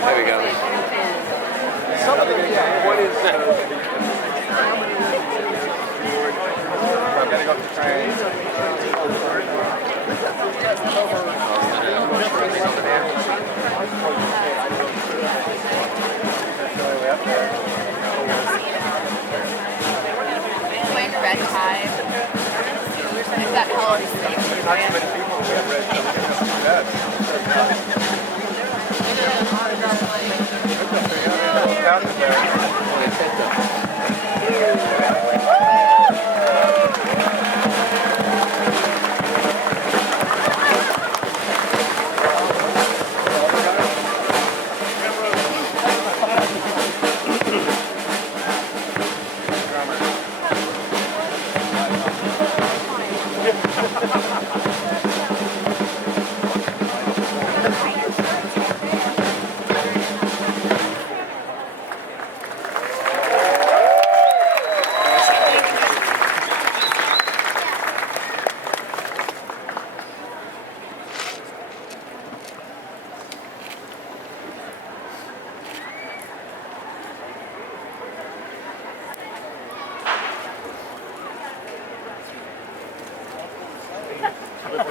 There we go. What is I've got to go to the train. Wearing a red tie. If that color is Not too many people who have red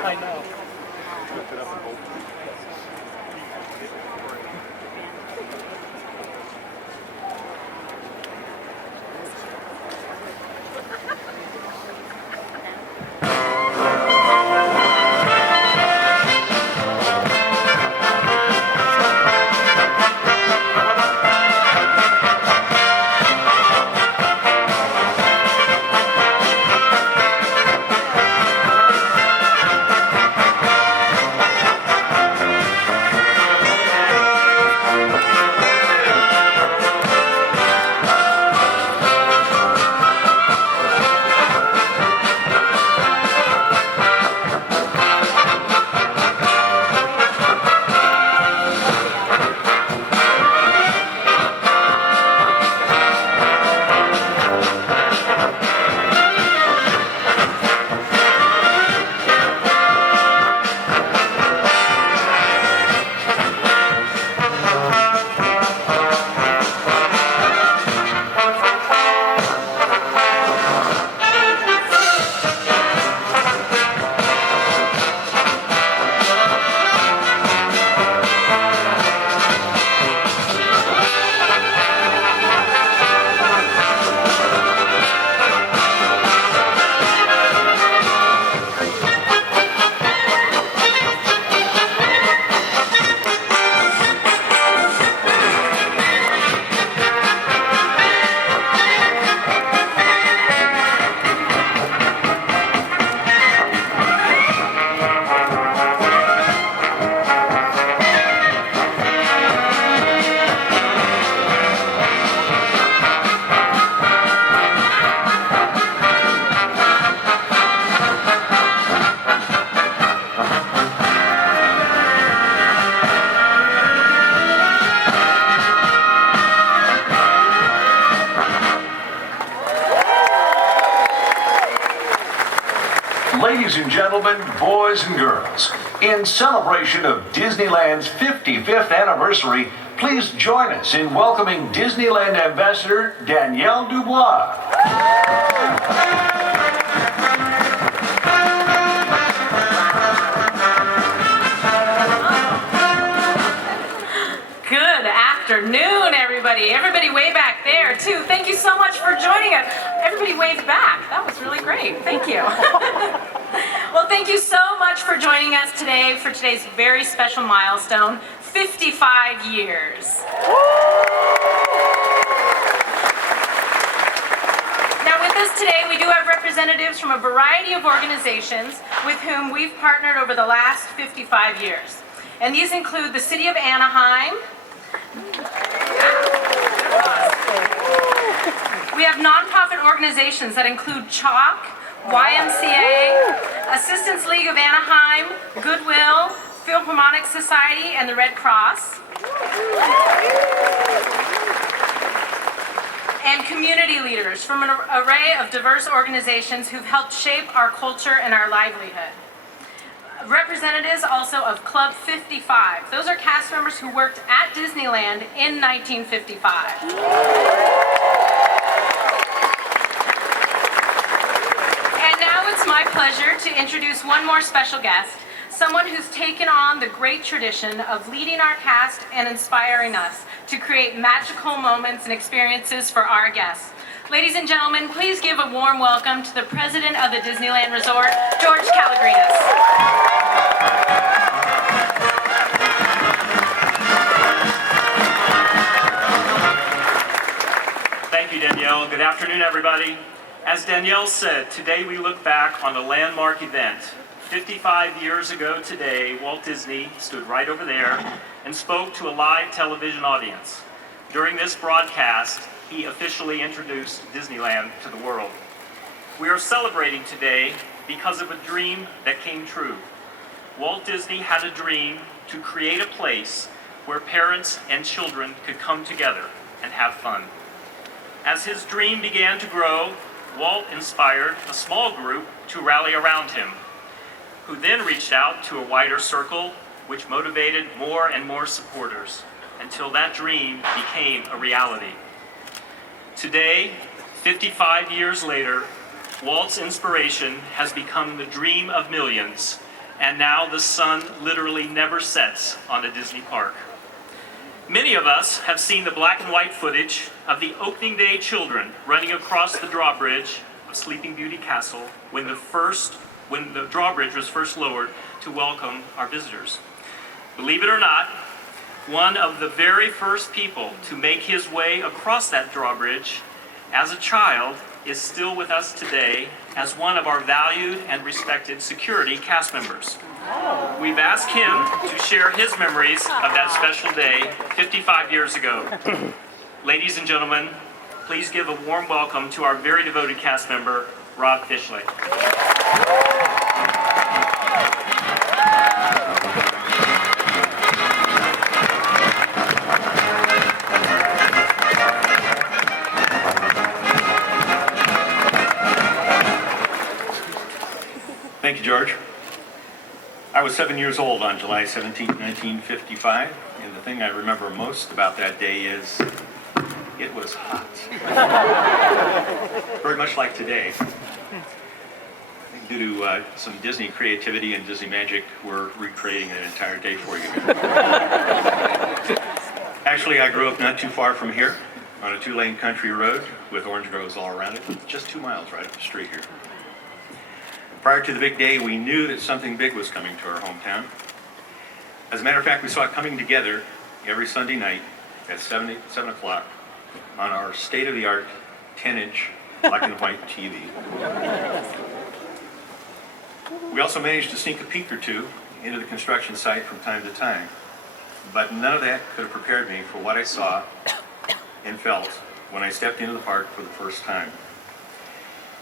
I know. Ladies and gentlemen, boys and girls, in celebration of Disneyland's 55th anniversary, please join us in welcoming Disneyland Ambassador Danielle Dubois. Good afternoon, everybody. Everybody way back there, too. Thank you so much for joining us. Everybody waved back. That was really great. Thank you. Well, thank you so much for joining us today for today's very special milestone, 55 years. Now, with us today, we do have representatives from a variety of organizations with whom we've partnered over the last 55 years. And these include the City of Anaheim. We have nonprofit organizations that include CHOC, YMCA, Assistance League of Anaheim, Goodwill, Philharmonic Society, and the Red Cross. And community leaders from an array of diverse organizations who've helped shape our culture and our livelihood. representatives also of Club 55. Those are cast members who worked at Disneyland in 1955. And now it's my pleasure to introduce one more special guest, someone who's taken on the great tradition of leading our cast and inspiring us to create magical moments and experiences for our guests. Ladies and gentlemen, please give a warm welcome to the president of the Disneyland Resort, George Calagrinas. Thank you, Danielle. Good afternoon, everybody. As Danielle said, today we look back on a landmark event. 55 years ago today, Walt Disney stood right over there and spoke to a live television audience. During this broadcast, he officially introduced Disneyland to the world. We are celebrating today because of a dream that came true. Walt Disney had a dream to create a place where parents and children could come together and have fun. As his dream began to grow, Walt inspired a small group to rally around him, who then reached out to a wider circle, which motivated more and more supporters, until that dream became a reality. Today, 55 years later, Walt's inspiration has become the dream of millions, and now the sun literally never sets on a Disney park. Many of us have seen the black and white footage of the opening day children running across the drawbridge of Sleeping Beauty Castle when the drawbridge was first lowered to welcome our visitors. Believe it or not, one of the very first people to make his way across that drawbridge as a child is still with us today as one of our valued and respected security cast members. We've asked him to share his memories of that special day 55 years ago. Ladies and gentlemen, please give a warm welcome to our very devoted cast member, Rob Fishley. Thank you, George. I was 7 years old on July 17, 1955, and the thing I remember most about that day is it was hot. Very much like today. Due to some Disney creativity and Disney magic, we're recreating an entire day for you. Actually, I grew up not too far from here on a 2-lane country road with orange groves all around it, just 2 miles right up the street here. Prior to the big day, we knew that something big was coming to our hometown. As a matter of fact, we saw it coming together every Sunday night at 7 o'clock on our state-of-the-art 10-inch black and white TV. We also managed to sneak a peek or two into the construction site from time to time, but none of that could have prepared me for what I saw and felt when I stepped into the park for the first time.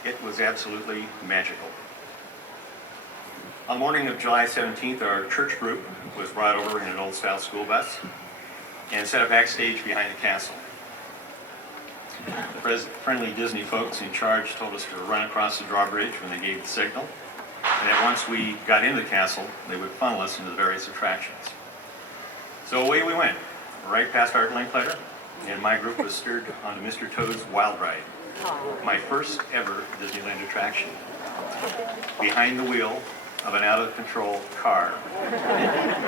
It was absolutely magical. On the morning of July 17th, our church group was brought over in an old-style school bus and set up backstage behind the castle. The friendly Disney folks in charge told us to run across the drawbridge when they gave the signal, and that once we got into the castle, they would funnel us into the various attractions. So away we went, right past Art Linkletter, and my group was steered onto Mr. Toad's Wild Ride, my first ever Disneyland attraction. Behind the wheel of an out-of-control car,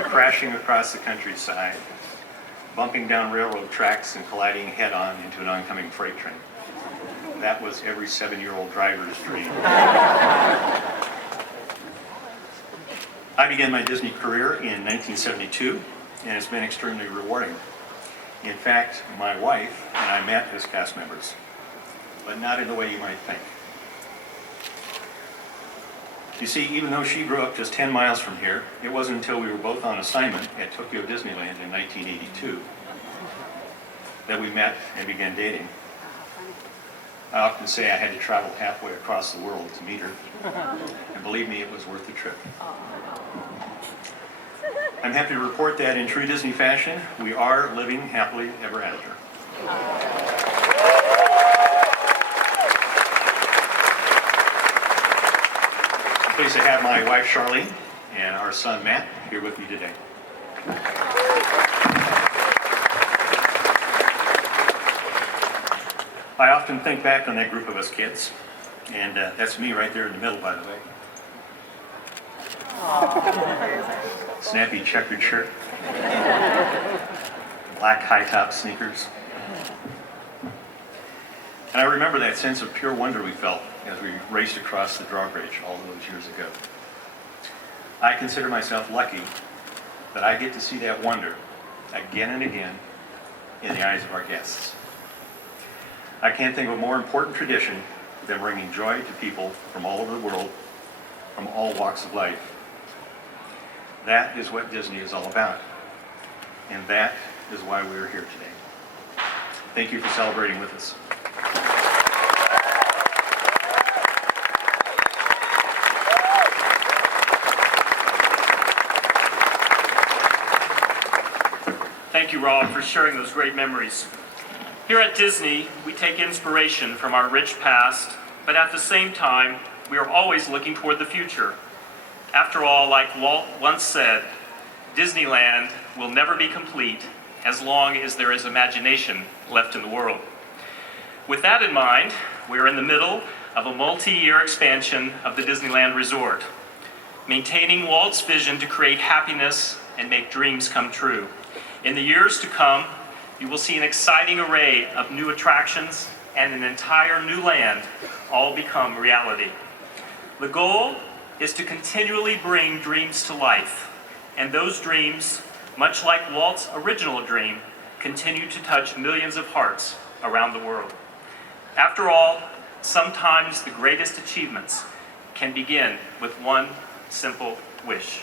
crashing across the countryside, bumping down railroad tracks and colliding head-on into an oncoming freight train. That was every 7-year-old driver's dream. I began my Disney career in 1972, and it's been extremely rewarding. In fact, my wife and I met as cast members, but not in the way you might think. You see, even though she grew up just 10 miles from here, it wasn't until we were both on assignment at Tokyo Disneyland in 1982 that we met and began dating. I often say I had to travel halfway across the world to meet her, and believe me, it was worth the trip. I'm happy to report that in true Disney fashion, we are living happily ever after. I'm pleased to have my wife Charlene and our son Matt here with me today. I often think back on that group of us kids, and that's me right there in the middle, by the way. Snappy checkered shirt, black high-top sneakers. And I remember that sense of pure wonder we felt as we raced across the drawbridge all those years ago. I consider myself lucky that I get to see that wonder again and again in the eyes of our guests. I can't think of a more important tradition than bringing joy to people from all over the world, from all walks of life. That is what Disney is all about, and that is why we are here today. Thank you for celebrating with us. Thank you, Rob, for sharing those great memories. Here at Disney, we take inspiration from our rich past, but at the same time, we are always looking toward the future. After all, like Walt once said, Disneyland will never be complete as long as there is imagination left in the world. With that in mind, we are in the middle of a multi-year expansion of the Disneyland Resort, maintaining Walt's vision to create happiness and make dreams come true. In the years to come, you will see an exciting array of new attractions and an entire new land all become reality. The goal is to continually bring dreams to life, and those dreams, much like Walt's original dream, continue to touch millions of hearts around the world. After all, sometimes the greatest achievements can begin with one simple wish.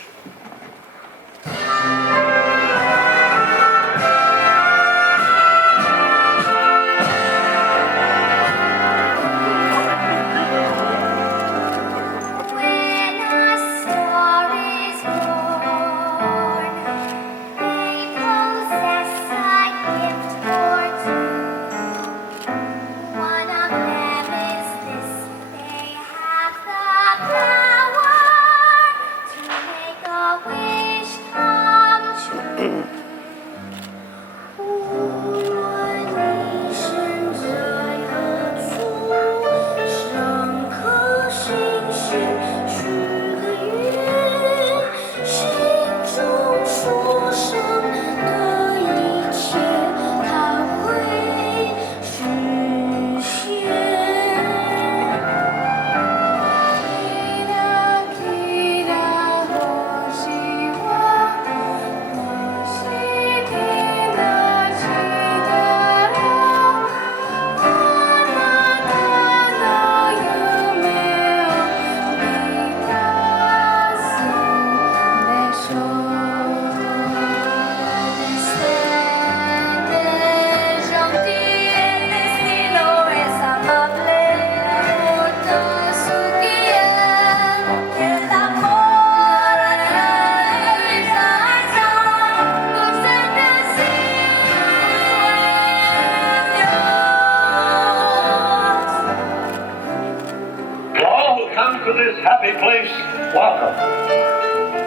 To this happy place, welcome.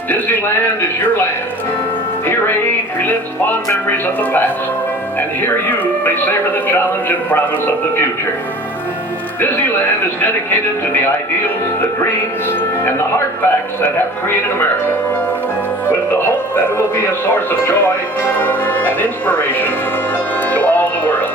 Disneyland is your land. Here age relives fond memories of the past, and here youth may savor the challenge and promise of the future. Disneyland is dedicated to the ideals, the dreams, and the hard facts that have created America, with the hope that it will be a source of joy and inspiration to all the world.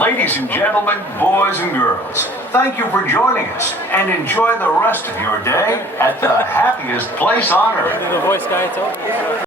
Ladies and gentlemen, boys and girls, thank you for joining us and enjoy the rest of your day at the happiest place on earth. The voice guy told me.